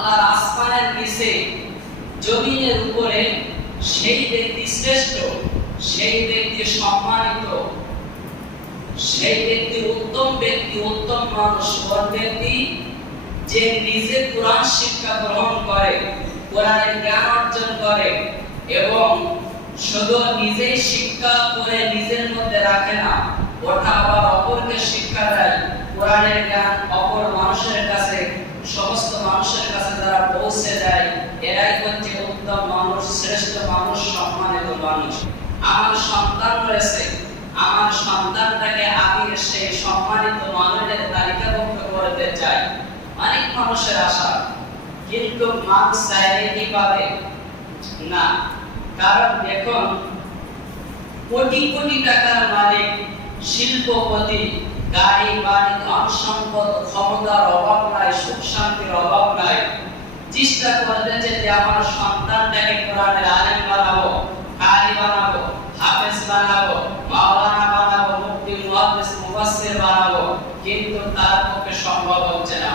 আল্লাহর আসমানের নিচে, জমিনের উপরে, সেই ব্যক্তি শ্রেষ্ঠ, সেই ব্যক্তি সম্মানিত, সেই ব্যক্তি উত্তম ব্যক্তি, উত্তম মানুষ কোন ব্যক্তি যে নিজে কোরআন শিক্ষা গ্রহণ করে কোরআনের জ্ঞান অর্জন করে এবং শুধু নিজেই শিক্ষা করে নিজের মধ্যে রাখে না, ওটা আবার অপরকে শিক্ষা দেয়। কোরআনের জ্ঞান অপর মানুষের কাছে সমস্ত মানুষের কাছে যারা পৌঁছে যায় এরাই হচ্ছে উত্তম মানুষ, শ্রেষ্ঠ মানুষ, সম্মানিত মানুষ। আমার সন্তান রয়েছে। আমার সন্তানটাকে আমি সেই সম্মানিত মানুষের তালিকাভুক্ত করতে চাই। অনেক মানুষের আশা। কিন্তু মানুষ চাইলে কি পাবে না। কারণ দেখুন, কোটি কোটি টাকার মালিক, শিল্পপতি গাড়ি, বাড়ি ধন সম্পদ ক্ষমতার অভাব নাই, সুখ শান্তির অভাব নাই। চেষ্টা করলে যে আমার সন্তানটাকে কোরআনের আলেম বানাবো, কারি বানাবো, হাফেজ বানাবো, মাওলানা বানাবো মুক্তি মুফাসসির বানাবো, কিন্তু তার পক্ষে সম্ভব হচ্ছে না।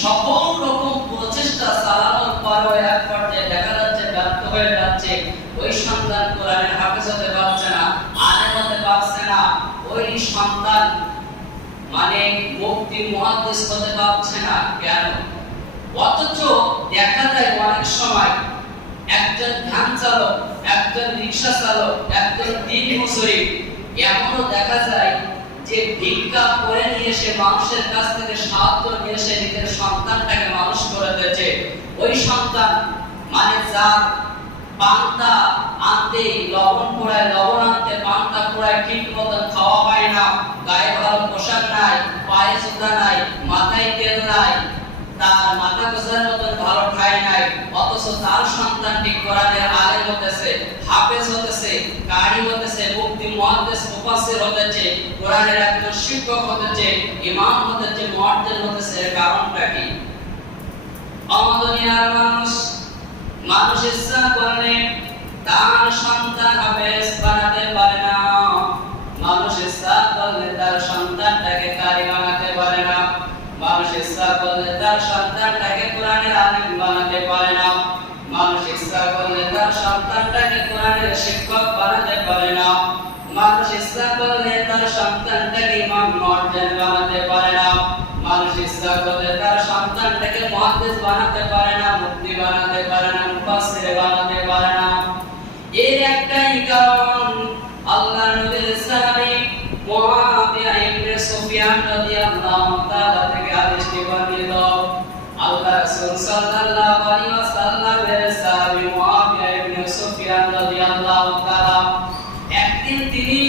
সকল রকম প্রচেষ্টা চালানোর পরেও এক পর্যায়ে দেখা যাচ্ছে ব্যর্থ হয়ে যাচ্ছে ওই সন্তান কোরআনের হাফেজ হতে পারছে না আলেম হতে পারছে না ওই সন্তান মানে মুক্তি মুহাদ্দিস হতে পারছে না, কেন? অথচ দেখা যায় অনেক সময় একজন ধান চালক, একজন রিক্সা চালক, একজন দিন মজুরি এমনও দেখা যায় যে ভিক্ষা করে নিয়ে সে মানুষের কাছ থেকে সাহায্য নিয়ে সে নিজের সন্তানটাকে মানুষ করে দিয়েছে। ওই সন্তান মানে যার পান্তা আনতে, লবণ পোড়ায়, লবণ আনতে পান্তা পোড়ায় ঠিক মতন খাওয়া পায় না। গায়ে ভালো পোশাক নাই, পায়ে জুতা নাই, মাথায় তেল নাই, তার মাথা গোছার মতন ভালো ঠাই নাই, অথচ তার সন্তানটি কোরআনের আলেম হতেছে, হাফেজ হতেছে, কারি হতেছে মুক্তি মুহাদ্দিস, মুফাসসির হতেছে, কোরআনের একজন শিক্ষক হতেছে, ইমাম হতেছে, মুয়াজ্জিন হতেছে কারণটা কি? আমাদনিয়ার মানুষ মানুষ ইচ্ছা করলে তার সন্তান হাফেজ বানাতে পারে না। মানুষ ইচ্ছা করলে তার সন্তানটাকে কারি বানাতে পারে না। মানুষ ইচ্ছা করলে তার সন্তানটাকে কোরআনের আলিম বানাতে পারে না। মানুষ ইচ্ছা করলে তার সন্তানটাকে কোরআনের শিক্ষক বানাতে পারে না। মানুষ ইচ্ছা করলে তার সন্তানটাকে ইমাম মুয়াজ্জিন বানাতে পারে না। মানুষ ইচ্ছা করলে তার সন্তানটাকে মুহাদ্দিস বানাতে পারে না মুফতি বানাতে পারে না মুফাসসির বানাতে পারে না এর একটাই কারণ আল্লাহ নবীর সাহাবী মুআবিয়া ইবনে সুফিয়ান রাদিয়াল্লাহু তাআলা থেকে হাদিসটি বর্ণিত আল্লাহ রাসূল সাল্লাল্লাহু আলাইহি ওয়াসাল্লামের সাহাবী মুআবিয়া ইবনে সুফিয়ান রাদিয়াল্লাহু তাআলা একদিন তিনি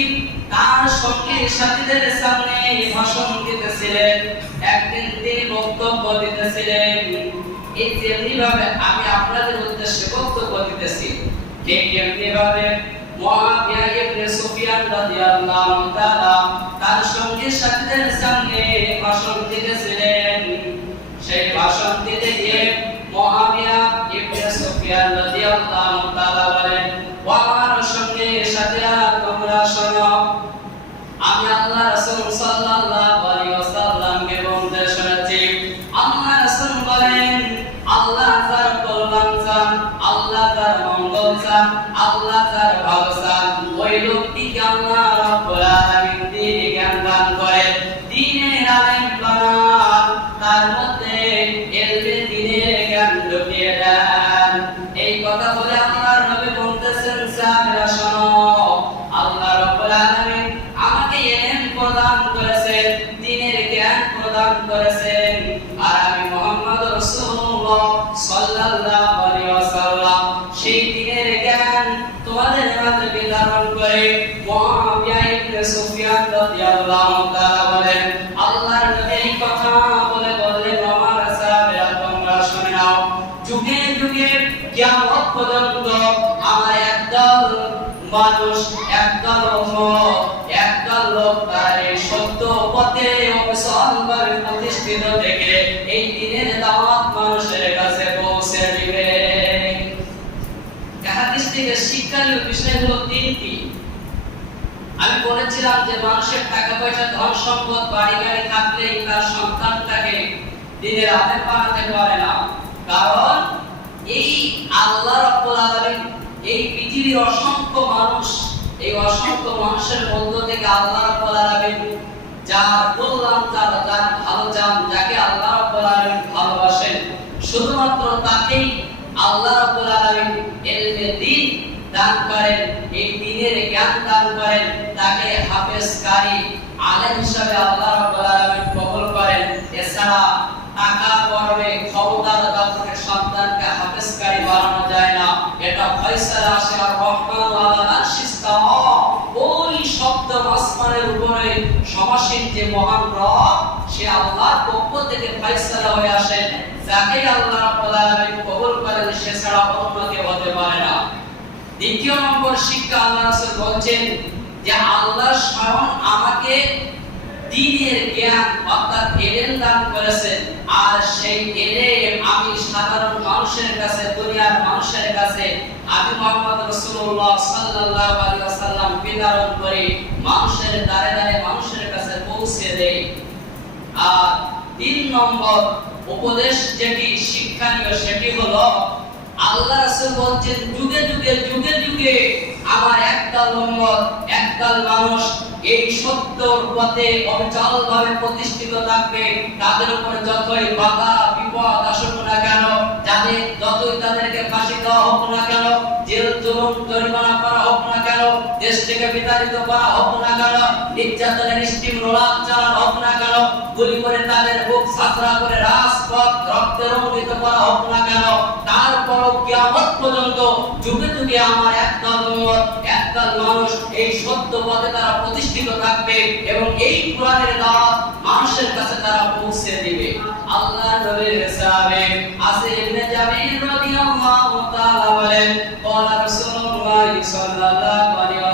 তার সঙ্গী সাথীদের সামনে ভাষণ দিতেছিলেন। একদিন তিনি বক্তব্য দিতেছিলেন, এই তেমনি ভাবে আমি আপনাদের উদ্দেশ্যে বক্তব্য দিতেছি, ঠিক তেমনি ভাবে মুআবিয়া ইবনে সুফিয়ান রাদিয়াল্লাহু তাআলা তার সঙ্গী সাথীদের সামনে ভাষণ শিক্ষণীয় বিষয়গুলো তিনটি। আমি বলেছিলাম যে মানুষের টাকা পয়সা ধন সম্পদ বাড়ি গাড়ি থাকলেই তার সন্তানটাকে দিনের আদেশ বানাতে পারে না। কারণ এই আল্লাহ রাব্বুল আলামিন, এই পৃথিবীর অসংখ্য মানুষ, এই অসংখ্য মানুষের মধ্য থেকে আল্লাহ রাব্বুল আলামিন যার কল্যাণ যার যার ভালো চান যাকে আল্লাহ রাব্বুল আলামিন ভালোবাসেন, শুধুমাত্র তাকেই আল্লাহ রাব্বুল আলামিন ইলমে দ্বীন দান করেন, এই দ্বীনের জ্ঞান দান করেন, তাকে হাফেজ কারি আলেম হিসাবে আল্লাহ রাব্বুল আলামিন কবুল করেন। এছাড়া টাকা পড়বে ক্ষমতার কারণে সন্তানকে হাফেজ কারি বানানো যায় না। এটা ফয়সালা আসে আর রহমান আলা ওই শব্দ আসমানের উপরে সমাসীন যে মহান রব, সে আল্লাহর পক্ষ থেকে ফয়সালা হয়ে আসেন যাকে আল্লাহ রাব্বুল আলামিন কবুল করেন, সে ছাড়া অন্য কেউ হতে পারে না। দ্বিতীয় নম্বর শিক্ষা আল্লাহ রাসূল বলছেন যে আল্লাহ স্বয়ং আমাকে দ্বীনের জ্ঞান অর্থাৎ এলেম দান করেছেন। আর সেই এলেম আমি সাধারণ মানুষের কাছে, দুনিয়ার মানুষের কাছে আমি মোহাম্মদ রাসূলুল্লাহ সাল্লাল্লাহু আলাইহি ওয়াসাল্লাম বিতরণ করি। মানুষের দ্বারে দ্বারে মানুষের কাছে পৌঁছে দেই। আর তিন নম্বর উপদেশ যেটি শিক্ষণীয় সেটি হলো আল্লাহ রাসূল বলছেন, যুগে যুগে যুগে যুগে আমার একদল উম্মত, একদল মানুষ এই সত্যর পথে অবিচলভাবে প্রতিষ্ঠিত থাকবে। তাদের উপর যতই বাধা, বিপদ আসুক না কেন, যাদের, যতই তাদেরকে ফাঁসি দেওয়া হোক না কেন, জেল, জুলুম, জরিমানা করা হোক না কেন, দেশ থেকে বিতাড়িত করা হোক না কেন, নির্যাতনের স্টিম, রোলার চালানো হোক না কেন, গুলি করে তাদের বুক ছাত্রা করে রাজপথ রক্তে রঞ্জিত করা হোক না কেন তারপরও কিয়ামত পর্যন্ত যুগে যুগে আমার একদল উম্মত একদল মানুষ এই সত্য পথে তারা প্রতিষ্ঠিত থাকবে এবং এই কোরআনের দাওয়াত মানুষের কাছে তারা পৌঁছে দিবে আল্লাহ নবীর সাহাবে আসে ইবনে জাবির রাদিয়াল্লাহু তাআলা বলেন قال رسول الله صلى الله عليه وسلم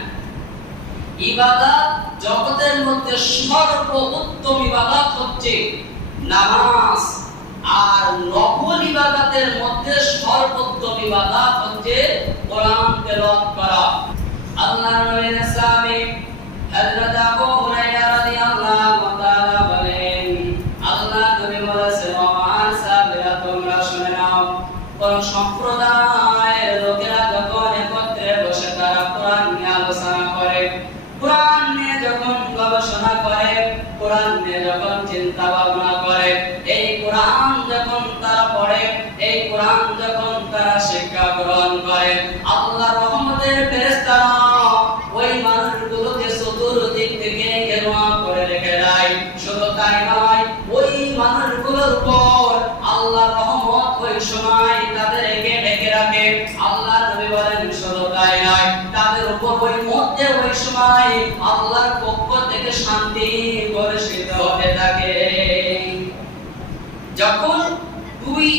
ইবাদত জগতের মধ্যে সর্বোত্তম ইবাদত হচ্ছে নামাজ। আর নফল ইবাদতের মধ্যে সর্বোত্তম ইবাদত হচ্ছে কোরআন তেলাওয়াত করা। আল্লাহর নবীর সাহাবী ওই আল্লাহর পক্ষ থেকে শান্তি বর্ষিত হতে থাকে। যখন দুই,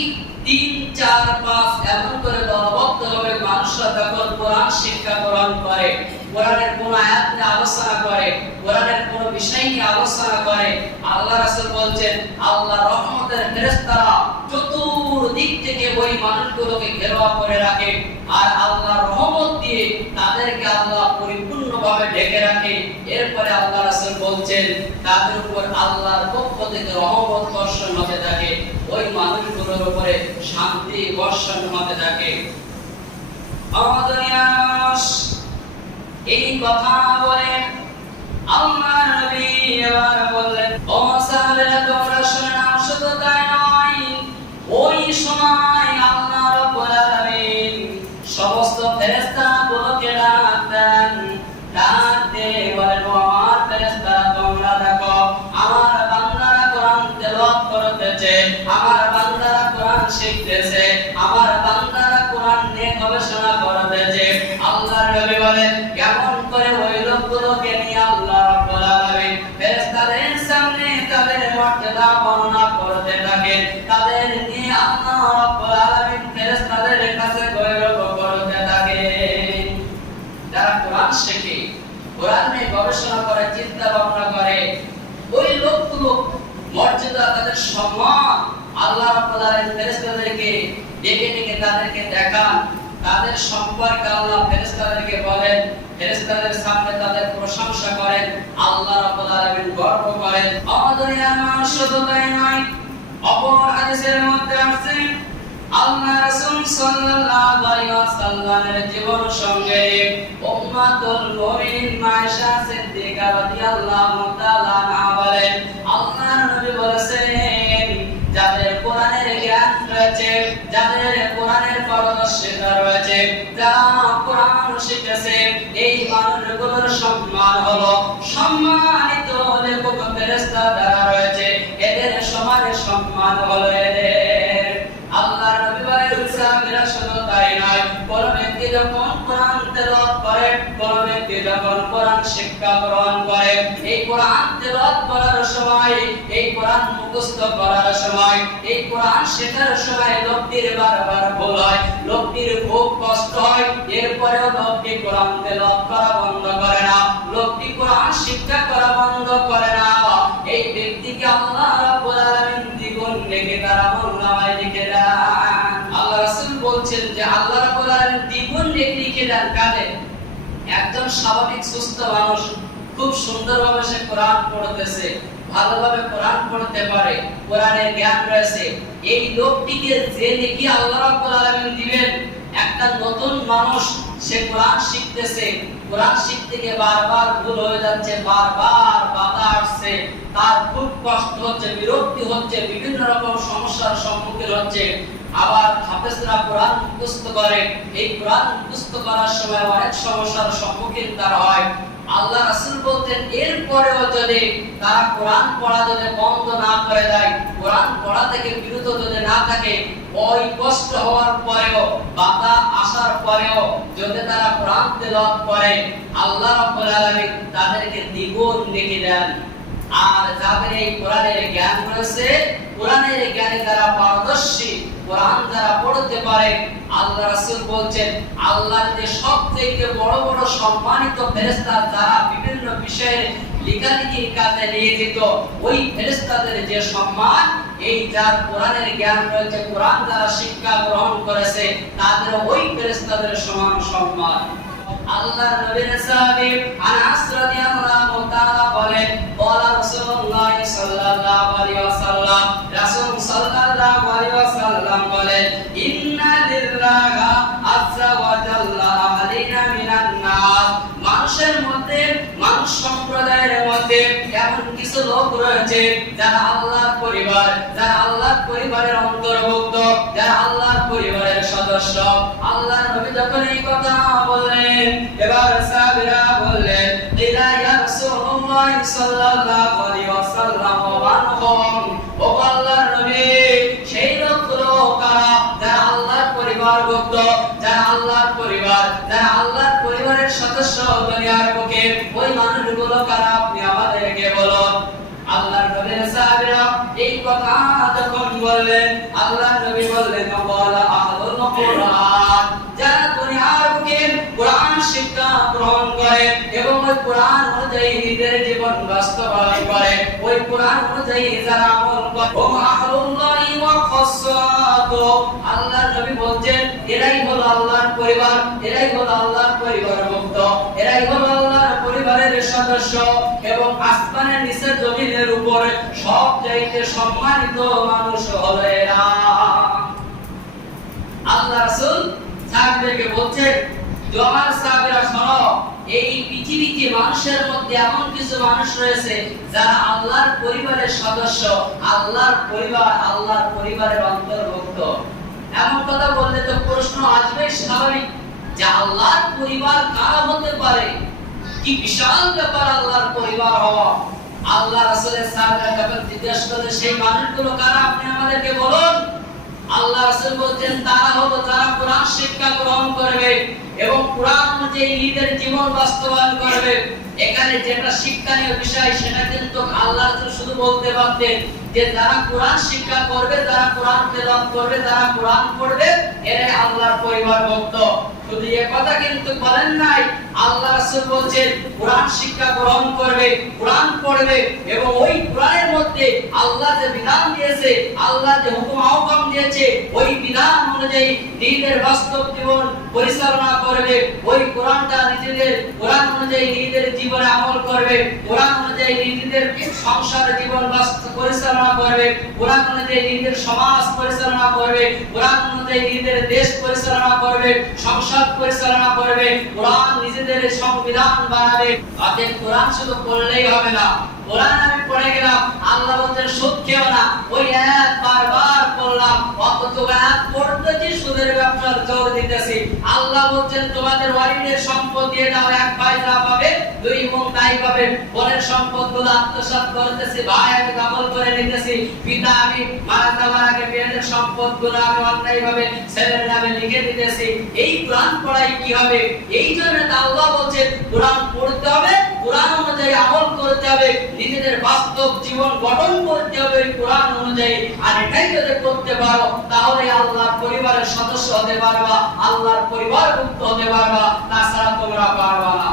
তিন, চার, পাঁচ এমন করে দলবদ্ধ ভাবে মানুষরা যখন কোরআন শিক্ষা গ্রহণ করে, কোরআনের কোন আয়াত নিয়ে আলোচনা করে, কোরআনের কোন বিষয় নিয়ে আলোচনা করে, আল্লাহ রাসূল বলছেন, আল্লাহ রহমতের ফেরেশতারা চতুর্দিক থেকে ওই মানুষগুলোকে ঘেরাও করে রাখে। আর আল্লাহ রহমত দিয়ে তাদেরকে আল্লাহ পরিপূর্ণভাবে ঢেকে রাখে এরপরে আল্লাহ রাসূল বলছেন, তাদের উপর আল্লাহর পক্ষ থেকে রহমত বর্ষণ হতে থাকে। ওই মানুষগুলোর উপরে শান্তি বর্ষণ হতে থাকে। এই কথা বলে আল্লাহ নবী এবার বললেন, ও তোমরা শুনে নাও, শুধু তাই নয়, ওই সময় আল্লাহ রাব্বুল আলামিন সমস্ত ডাক শিখতেছে। আমার বান্দারা কোরআন নিয়ে গবেষণা করতেছে আল্লাহর নবী বলেন ফেরেশতাদেরকে ডেকে ডেকে তাদেরকে দেখান। তাদের সম্পর্কে আল্লাহ ফেরেশতাদেরকে বলেন, ফেরেশতাদের সামনে তাদের প্রশংসা করেন, আল্লাহ রাব্বুল আলামিন গর্ব করেন। আমাদের আমার শুধু তাই নয়, অপর হাদিসের মধ্যে আছে, আল্লাহ রাসূল সাল্লাল্লাহু আলাইহি ওয়াসাল্লামের জীবন সঙ্গে উম্মাতুল মুমিনিন মায়েশা সিদ্দিকা রাদিয়াল্লাহু তাআলা বলেন, আল্লাহর নবী বলেছেন রয়েছে, যাদের কোরআনের পারদর্শিতা রয়েছে, যারা কোরআন শিখেছে, এই মানুষগুলোর সম্মান হলো সম্মানিত লেখক ফেরেশতা যারা রয়েছে, এদের সমানে সম্মান হলো এদের। আল্লাহর নবী বলেছেন সাহাবীরা শুধু তাই নয়। কোন ব্যক্তি যখন তেলাওয়াত করেন কোরআন শিক্ষা গ্রহণ করে। এই কোরআন তেলাওয়াত করার সময়, এই কোরআন মুখস্থ করার সময়, এই কোরআন শেখার সময় লোকটির বারবার ভুল হয়, লোকটির খুব কষ্ট হয়। এরপরেও লোকটি কোরআন তেলাওয়াত করা বন্ধ লিখে একজন স্বাভাবিক, সুস্থ মানুষ খুব সুন্দরভাবে সে কোরআন পড়তেছে, ভালোভাবে কোরআন পড়তে পারে, কোরআনের জ্ঞান রয়েছে। এই লোকটিকে যে নেকি আল্লাহ রাব্বুল আলামিন দিবেন, একটা নতুন মানুষ সে কোরআন শিখতেছে। কোরআন শিখতে গিয়ে বারবার ভুল হয়ে যাচ্ছে, বারবার বাধা আসছে। তার খুব কষ্ট হচ্ছে, বিরক্তি হচ্ছে, বিভিন্ন রকম সমস্যার সম্মুখীন হচ্ছে। আবার হাফেজরা কোরআন মুখস্থ করে। এই কোরআন মুখস্থ করার সময় অনেক সমস্যার সম্মুখীন তারা হয়। আল্লাহ রাসূল বলতেন, এরপরেও যদি তারা কোরআন পড়া যদি বন্ধ না করে দেয়, কোরআন পড়া থেকে বিরত যদি না থাকে, ওই কষ্ট হওয়ার পরেও, বাধা আসার পরেও যদি তারা কোরআন তেলাওয়াত করে, আল্লাহ রাব্বুল আলামিন তাদেরকে দ্বিগুণ নেকি দেন। আর যাদের এই কোরআনের জ্ঞান রয়েছে কোরআনের জ্ঞানে যারা পারদর্শী, কোরআন যারা পড়তে পারে, আল্লাহ রাসূল বলছেন, আল্লাহর যে সবথেকে বড় বড় সম্মানিত ফেরেশতা যারা বিভিন্ন বিষয়ে লেখালেখির কাজে নিয়োজিত, ওই ফেরেশতাদের যে সম্মান, এই যার কোরআনের জ্ঞান রয়েছে, কোরআন যারা শিক্ষা গ্রহণ করেছে, তাদের ওই ফেরেশতাদের সমান সম্মান। আল্লাহর নবীর সাহাবী আনাস রাদিয়াল্লাহু তাআলা বলেন, বলা রাসূলুল্লাহ সাল্লাল্লাহু আলাইহি ওয়াসাল্লাম, রাসূল সাল্লাল্লাহু আলাইহি ওয়াসাল্লাম বলেন, ইন্না লিল্লাহি আযজা ওয়া জাল্লা মিনান নাস মানুষের মধ্যে সম্প্রদায়ের মধ্যে এমন কিছু লোক রয়েছে যারা আল্লাহর পরিবার, যারা আল্লাহর পরিবারের অন্তর্ভুক্ত, যারা আল্লাহর পরিবারের সদস্য। আল্লাহর নবী যখন এই কথা বললেন, এবার সাহাবীরা বললেন, ইলা ইয়া সাল্লাল্লাহু আলাইহি ওয়াসাল্লাম ওয়া ও আল্লাহর নবী, সেই লোকগুলো যারা আল্লাহর পরিবারভুক্ত, যারা আল্লাহর পরিবার, যারা আল্লাহর সদস্য দুনিয়ার বুকে ওই মানুষগুলো কারা আপনি আমাদেরকে বলুন আল্লাহর নবীর সাহাবীরা এই কথা যখন বললেন, আল্লাহর নবী বললেন আহলুল কুরআন। শিক্ষা গ্রহণ করে এবং ওই কোরআন অনুযায়ী নিজের জীবন বাস্তবায়ন করে। ওই কোরআন অনুযায়ী যারা আমল করে ও আহলুল্লাহি ওয়া খাসসাতু আল্লাহর নবী বলছেন, এরাই হলো আল্লাহর পরিবার, এরাই হলো আল্লাহর পরিবার মুক্ত এরাই হলো আল্লাহর পরিবারের সদস্য এবং আসমানের নিচে জমিনের উপরে সব চাইতে সম্মানিত মানুষ হলো এরা। আল্লাহ রাসূল সাহাবীদেরকে বলছেন আমার সাহাবীরা, শোনো, এই পৃথিবীতে মানুষের মধ্যে এমন কিছু মানুষ রয়েছে যারা আল্লাহর পরিবারের সদস্য, আল্লাহর পরিবার, আল্লাহর পরিবারের অন্তর্ভুক্ত। এমন কথা বললে তো প্রশ্ন আসবে স্বাভাবিক যে আল্লাহর পরিবার কারা হতে পারে? কি বিশাল ব্যাপার আল্লাহর পরিবার হওয়া। আল্লাহ রাসূলের সাহাবারা যখন জিজ্ঞেস করলেন সেই মানুষগুলো কারা? আপনি আমাদেরকে বলুন। আল্লাহ রাসূল বলছেন তারা হলো যারা কোরআন শিক্ষা গ্রহণ করবে। এবং কোরআন অনুযায়ী নিজের জীবন বাস্তবায়ন করবে। এখানে যেটা শিক্ষণীয় বিষয়, সেটা কিন্তু আল্লাহ শুধু বলতে পারতেন যে, যারা কোরআন শিক্ষা করবে, যারা কোরআন তেলাওয়াত করবে, যারা কোরআন পড়বে, এরাই আল্লাহর পরিবার ভক্ত। শুধু এ কথা কিন্তু বলেন নাই আল্লাহ রাসূল শিক্ষা গ্রহণ করবে, কোরআন পড়বে এবং ওই মধ্যে আল্লাহ যে বিধান দিয়েছে, আল্লাহ যে হুকুম আহকাম দিয়েছে, ওই বিধান অনুযায়ী বাস্তব জীবন পরিচালনা করবে। ওই নিজেদের অনুযায়ী নিজেদের জীবনে আমল করবে। অনুযায়ী নিজেদের সংসার জীবন পরিচালনা করবে। অনুযায়ী নিজেদের সমাজ পরিচালনা করবে। কোরআন অনুযায়ী নিজেদের দেশ পরিচালনা করবে, সংসদ পরিচালনা করবে। কোরআন নিজেদের সংবিধান বানাবে তাদের কোরআন শুধু করলেই হবে না। কোরআন পড়ে গেলাম, আল্লাহ বলছেন, সুদ খেও না। ওই এক বারবার পড়লাম অথচ এক পড়তেছি, সুদের ব্যবসার জোর দিতেছি। আল্লাহ বলছেন, তোমাদের ওয়ারিদের সম্পদ দিয়ে দাও এক ভাই পাবে, দুই বোন তাই পাবে। বোনের সম্পদগুলো আত্মসাৎ করতেছি ভাই আমি দখল করে নিতেছি। পিতা, আমি মারা যাওয়ার আগে মেয়েদের সম্পদগুলো আমি অন্যায় ভাবে ছেলের নামে লিখে দিতেছি। এই কোরআন পড়াই কি হবে? এই জন্য আল্লাহ বলছেন, কোরআন পড়তে হবে কোরআন অনুযায়ী আমল করতে হবে, নিজেদের বাস্তব জীবন গঠন করতে হবে কোরআন অনুযায়ী। আর এটাই যদি করতে পারো, তাহলে আল্লাহর পরিবারের সদস্য হতে পারবা, আল্লাহর পরিবারভুক্ত হতে পারবা, তাছাড়া তোমরা পারবা না।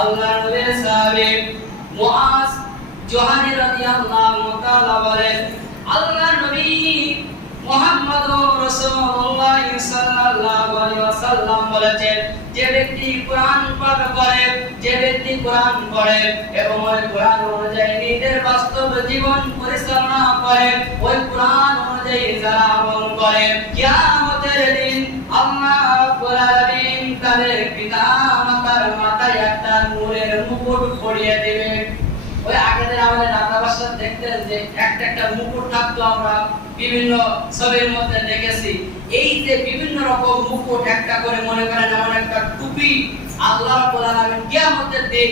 আল্লাহর নবীর সাহাবী মুআজ জোহানি রাদিয়াল্লাহু তাআলা বলেন, আল্লাহর নবী পিতা মাতার মাথায় একটা নূরের মুকুট পরিয়ে দেবে ওই আগেদের আমাদের রাধা বাসা দেখতেন যে একটা একটা মুকুট থাকতো আমরা। বিভিন্ন ছবির মধ্যে দেখেছি। এই যে বিভিন্ন রকম মুকুট একটা করে মনে করেন এমন একটা টুপি আল্লাহ কিয়ামতের দিন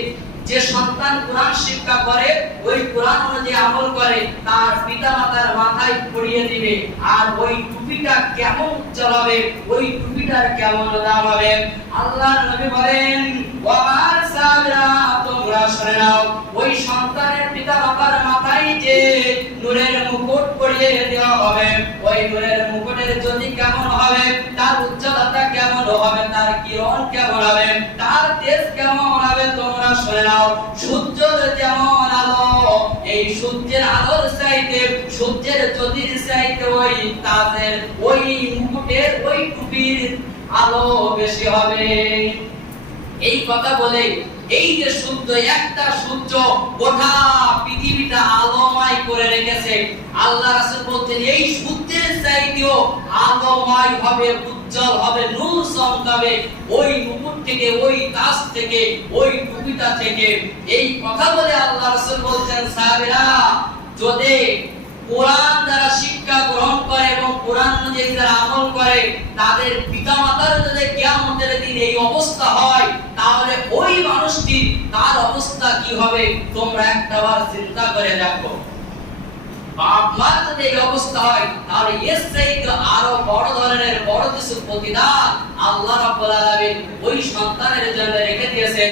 যে সন্তান কোরআন শিক্ষা করে, ওই কোরআন অনুযায়ী আমল করে, তার পিতা মাতার মাথায় পরিয়ে দিবে। আর ওই টুপিটা কেমন হবে ওই টুপিটার কেমন দাম হবে? আল্লাহ নবী বলেন তোমরা শুনে নাও, ওই সন্তানের পিতা মাতার মাথায় যে নূরের মুকুট দেওয়া হবে। ওই নূরের মুকুটের জ্যোতি কেমন হবে? তার উজ্জ্বলতা কেমন হবে? তার কিরণ কেমন হবে? তার তেজ কেমন হবে? তোমরা শুনে নাও। সূর্যের যেমন আলো, এই সূর্যের আলোর চাইতে, সূর্যের জ্যোতির চাইতে ওই তাদের ওই মুকুটের ওই টুপির আলো বেশি হবে। এই কথা বলে এই যে সূর্য একটা সূর্য গোটা পৃথিবীটা আলোময় করে রেখেছে। আল্লাহ রাসূল বলতেন এই সূর্যের চাইতেও আলোময় হবে, উজ্জ্বল হবে নূর চমকাবে ওই মুকুট থেকে, ওই তাজ থেকে, ওই টুপিটা থেকে। এই কথা বলে আল্লাহ রাসূল বলছেন, সাহাবীরা, যদি কোরআন দ্বারা শিক্ষা গ্রহণ করে এবং কোরআন অনুযায়ী যারা আমল করে, তাদের যদি দিন এই অবস্থা হয়, তাহলে ওই মানুষটি তার অবস্থা কি হবে? তোমরা একটাবার চিন্তা করে দেখো। বাপ মার যদি এই অবস্থা হয়, তাহলে এর আরও বড় ধরনের বড় কিছু প্রতিদান আল্লাহ ওই সন্তানের জন্য রেখে দিয়েছে